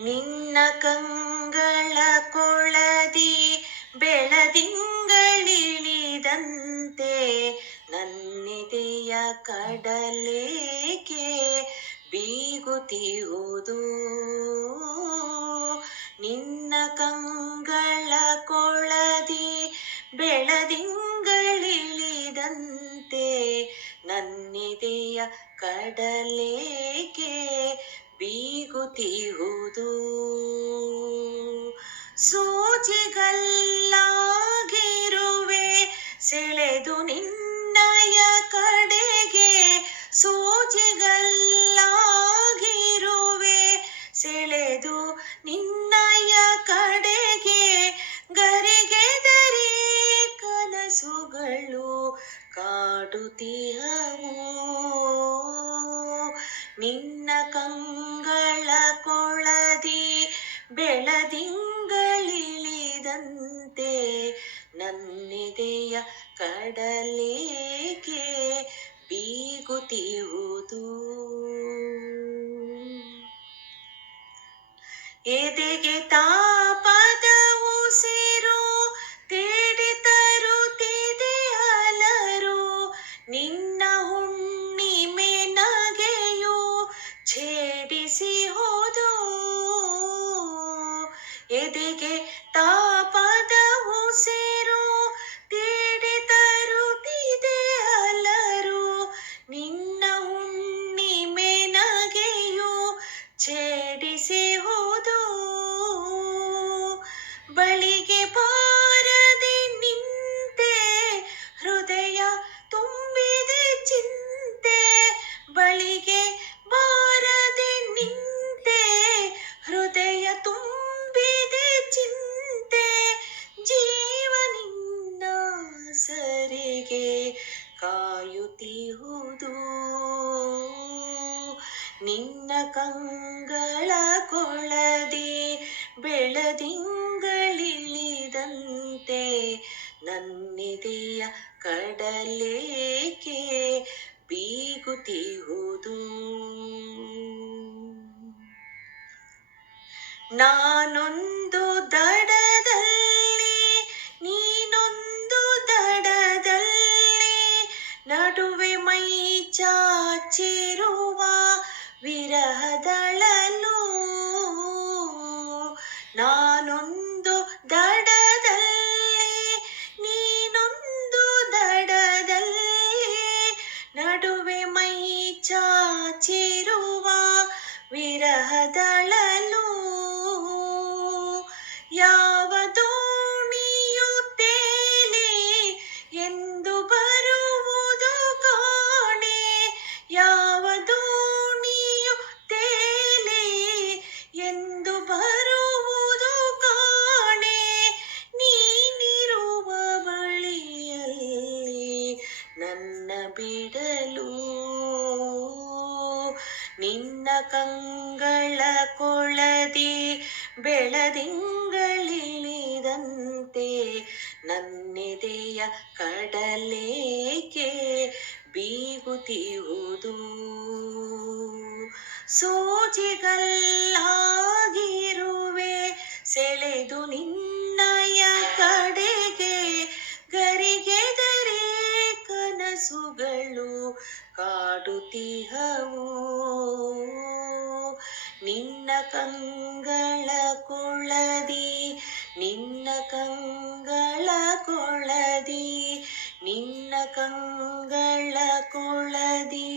ನಿನ್ನ ಕಂಗಳ ಕೊಳದಿ ಬೆಳದಿಂಗಳಿಳಿದಂತೆ ನನ್ನಿದೆಯ ಕಡಲೇಕೆ ಬೀಗುತ್ತಿರುವುದು? ನಿನ್ನ ಕಂಗಳ ಕೊಳದಿ ಬೆಳದಿಂಗಳಿಳಿದಂತೆ ನನ್ನಿದೆಯ ಕಡಲೇಕೆ ಬೀಗುತ್ತಿರುವುದು ಸೋಜಿಗಲ್ಲಾಗಿರುವೆ ಸೆಳೆದು ನಿನ್ನಯ ಕಡೆಗೆ. ಸೋಜಿಗಲ್ಲಾಗಿರುವೆ ಸೆಳೆದು ನಿನ್ನಯ ಕಡೆಗೆ. ಗರಿಗೆದರಿ ಕನಸುಗಳು ಕಾಡುತ್ತಿಹವು ನಿನ್ನ ಕೊಳದಿ ಬೆಳದಿಂಗಳಿಳಿದಂತೆ ನನ್ನೆದೆಯ ಕಡಲೇಕೆ ಬೀಗುತ್ತಿರುವುದು? ಎದೆಗೆ ತಾಪದ ಎದೆಗೆ ಕಂಗಳ ಕೊಳದಿ ಬೆಳದಿಂಗಳಿಳಿದಂತೆ ನನ್ನಿದೆಯ ಕಡಲೇಕೆ ಬೀಗುತ್ತಿಹುದು? ನಾನೊಂದು ದಡದಲ್ಲಿ ನೀನೊಂದು ದಡದಲ್ಲಿ ನಡುವೆ ಮೈ ಚಾಚಿರುವ ವಿರಹದಳಲು ನಾನೊಂದು ದಡದಲ್ಲಿ ನೀನೊಂದು ದಡದಲ್ಲಿ ನಡುವೆ ಮೈ ಚಾಚಿರುವ ವಿರಹದಳಲು ನನ್ನ ಬಿಡಲು ನಿನ್ನ ಕಂಗಳ ಕೊಳದಿ ಬೆಳದಿಂಗಳಿಳಿದಂತೆ ನನ್ನೆದೆಯ ಕಡಲೇಕೆ ಬೀಗುತ್ತಿರುವುದು? ಸೂಜಿಗಲ್ಲಾಗಿರುವೆ ಸೆಳೆದು ನಿನ್ನಯ ನಿನ್ನ ಕಂಗಳ ಕೊಳದಿ ನಿನ್ನ ಕಂಗಳ ಕೊಳದಿ ನಿನ್ನ ಕಂಗಳ ಕೊಳದಿ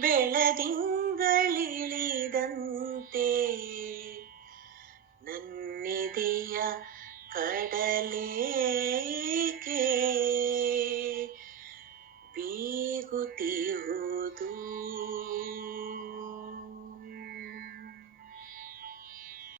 ಬೆಳದಿಂಗ